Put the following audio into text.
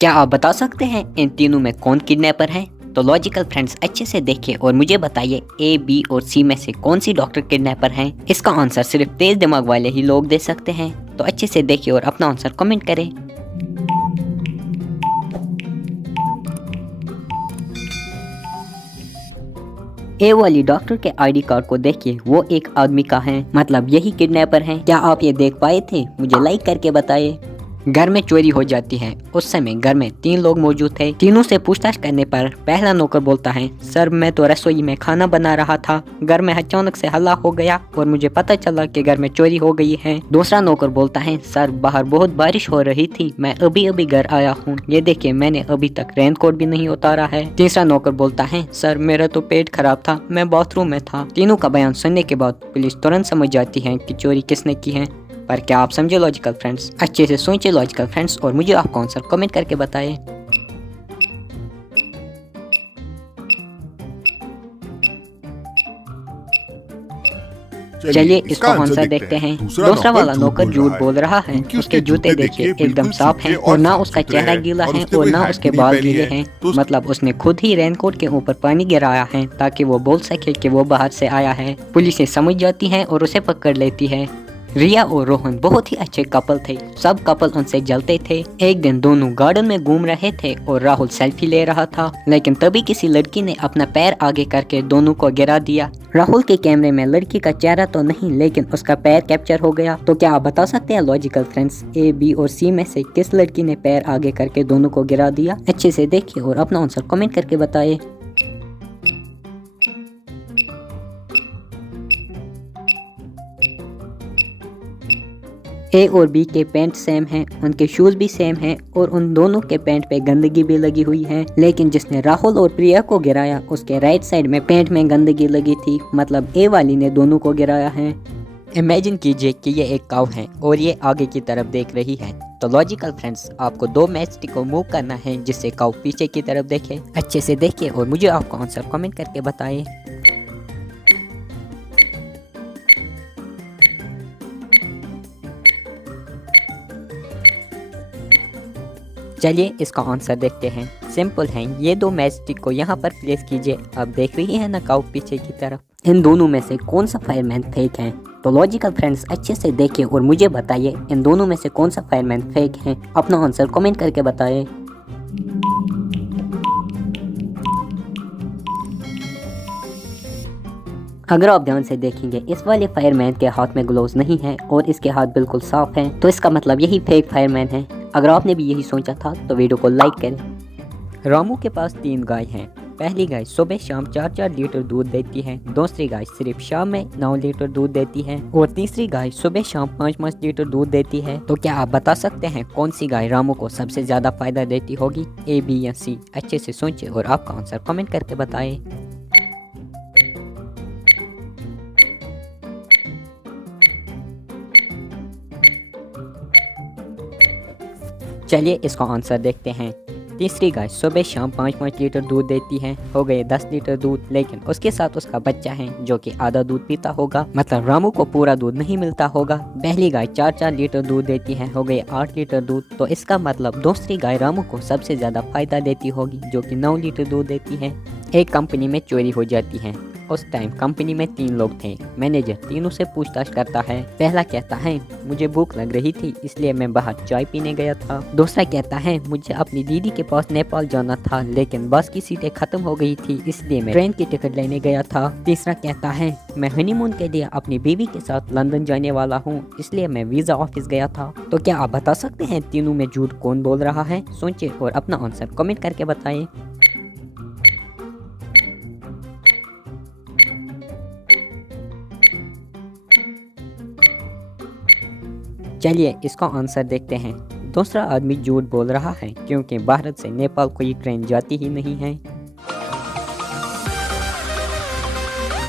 क्या आप बता सकते हैं इन तीनों में कौन किडनैपर है? तो लॉजिकल फ्रेंड्स अच्छे से देखिए और मुझे बताइए ए, बी और सी में से कौन सी डॉक्टर किडनैपर हैं? इसका आंसर सिर्फ तेज दिमाग वाले ही लोग दे सकते हैं। तो अच्छे से देखिए और अपना आंसर कमेंट करें। ए वाली डॉक्टर के आईडी कार्ड को देखिए, वो एक आदमी का है, मतलब यही किडनैपर है। क्या आप ये देख पाए थे? मुझे लाइक करके बताइए। घर में चोरी हो जाती है। उस समय घर में 3 लोग मौजूद थे। तीनों से पूछताछ करने पर पहला नौकर बोलता है, सर मैं तो रसोई में खाना बना रहा था, घर में अचानक से हल्ला हो गया और मुझे पता चला कि घर में चोरी हो गई है। दूसरा नौकर बोलता है, सर बाहर बहुत बारिश हो रही थी, मैं अभी अभी घर आया हूँ, ये देखिए मैंने अभी तक रेनकोट भी नहीं उतारा है। तीसरा नौकर बोलता है, सर मेरा तो पेट खराब था, मैं बाथरूम में था। तीनों का बयान सुनने के बाद पुलिस तुरंत समझ जाती है कि चोरी किसने की है। पर क्या आप समझे लॉजिकल फ्रेंड्स? अच्छे से सोचिए लॉजिकल फ्रेंड्स और मुझे आपका आंसर कमेंट करके बताएं। चलिए इसका आंसर देखते हैं। दूसरा वाला नौकर झूठ बोल रहा है। उसके जूते देखिए एकदम साफ हैं और ना उसका चेहरा गीला है और ना उसके बाल गीले हैं, मतलब उसने खुद ही रेनकोट के ऊपर पानी गिराया है ताकि वो बोल सके कि वो बाहर से आया है। पुलिस समझ जाती है और उसे पकड़ लेती है। रिया और रोहन बहुत ही अच्छे कपल थे, सब कपल उनसे जलते थे। एक दिन दोनों गार्डन में घूम रहे थे और राहुल सेल्फी ले रहा था, लेकिन तभी किसी लड़की ने अपना पैर आगे करके दोनों को गिरा दिया। राहुल के कैमरे में लड़की का चेहरा तो नहीं लेकिन उसका पैर कैप्चर हो गया। तो क्या आप बता सकते हैं लॉजिकल फ्रेंड्स, ए, बी और सी में से किस लड़की ने पैर आगे करके दोनों को गिरा दिया? अच्छे से देखिए और अपना आंसर कमेंट करके बताइए। ए और बी के पैंट सेम हैं, उनके शूज भी सेम हैं और उन दोनों के पैंट पे गंदगी भी लगी हुई है, लेकिन जिसने राहुल और प्रिया को गिराया उसके राइट साइड में पैंट में गंदगी लगी थी, मतलब ए वाली ने दोनों को गिराया है। इमेजिन कीजिए कि ये एक काऊ है और ये आगे की तरफ देख रही है। तो लॉजिकल फ्रेंड्स आपको 2 मैच स्टिक को मूव करना है जिससे काऊ पीछे की तरफ देखे। अच्छे से देखिए और मुझे आपका आंसर कमेंट करके बताइए। चलिए इसका आंसर देखते हैं। सिंपल है, ये 2 मैच स्टिक को यहाँ पर प्लेस कीजिए। अब देख रही है ना काऊ पीछे की तरफ। इन दोनों में से कौन सा फायरमैन फेक है? तो लॉजिकल फ्रेंड्स अच्छे से देखिए और मुझे बताइए इन दोनों में से कौन सा फायरमैन फेक है। अपना आंसर कमेंट करके बताइए। अगर आप ध्यान से देखेंगे इस वाले फायरमैन के हाथ में ग्लोव्स नहीं है और इसके हाथ बिल्कुल साफ हैं, तो इसका मतलब यही फेक फायरमैन है। अगर आपने भी यही सोचा था तो वीडियो को लाइक करें। रामू के पास 3 गाय हैं। पहली गाय सुबह शाम 4-4 लीटर दूध देती है, दूसरी गाय सिर्फ शाम में 9 लीटर दूध देती है और तीसरी गाय सुबह शाम 5-5 लीटर दूध देती है। तो क्या आप बता सकते हैं कौन सी गाय रामू को सबसे ज्यादा फायदा देती होगी, ए, बी या सी? अच्छे से सोचिए और आपका आंसर कमेंट करके बताएं। चलिए इसका आंसर देखते हैं। तीसरी गाय सुबह शाम 5-5 लीटर दूध देती है, हो गए 10 लीटर दूध, लेकिन उसके साथ उसका बच्चा है जो कि आधा दूध पीता होगा, मतलब रामू को पूरा दूध नहीं मिलता होगा। पहली गाय 4-4 लीटर दूध देती है, हो गए 8 लीटर दूध, तो इसका मतलब दूसरी गाय रामू को सबसे ज्यादा फायदा देती होगी जो कि 9 लीटर दूध देती है। एक कंपनी में चोरी हो जाती है। उस टाइम कंपनी में 3 लोग थे। मैनेजर तीनों से पूछताछ करता है। पहला कहता है, मुझे भूख लग रही थी इसलिए मैं बाहर चाय पीने गया था। दूसरा कहता है, मुझे अपनी दीदी के पास नेपाल जाना था लेकिन बस की सीटें खत्म हो गई थी इसलिए मैं ट्रेन की टिकट लेने गया था। तीसरा कहता है, मैं हनीमून के लिए अपनी बीवी के साथ लंदन जाने वाला हूँ इसलिए मैं वीजा ऑफिस गया था। तो क्या आप बता सकते हैं तीनों में झूठ कौन बोल रहा है? सोचिए और अपना आंसर कमेंट करके बताएं। चलिए इसका आंसर देखते हैं। दूसरा आदमी झूठ बोल रहा है क्योंकि भारत से नेपाल कोई ट्रेन जाती ही नहीं है।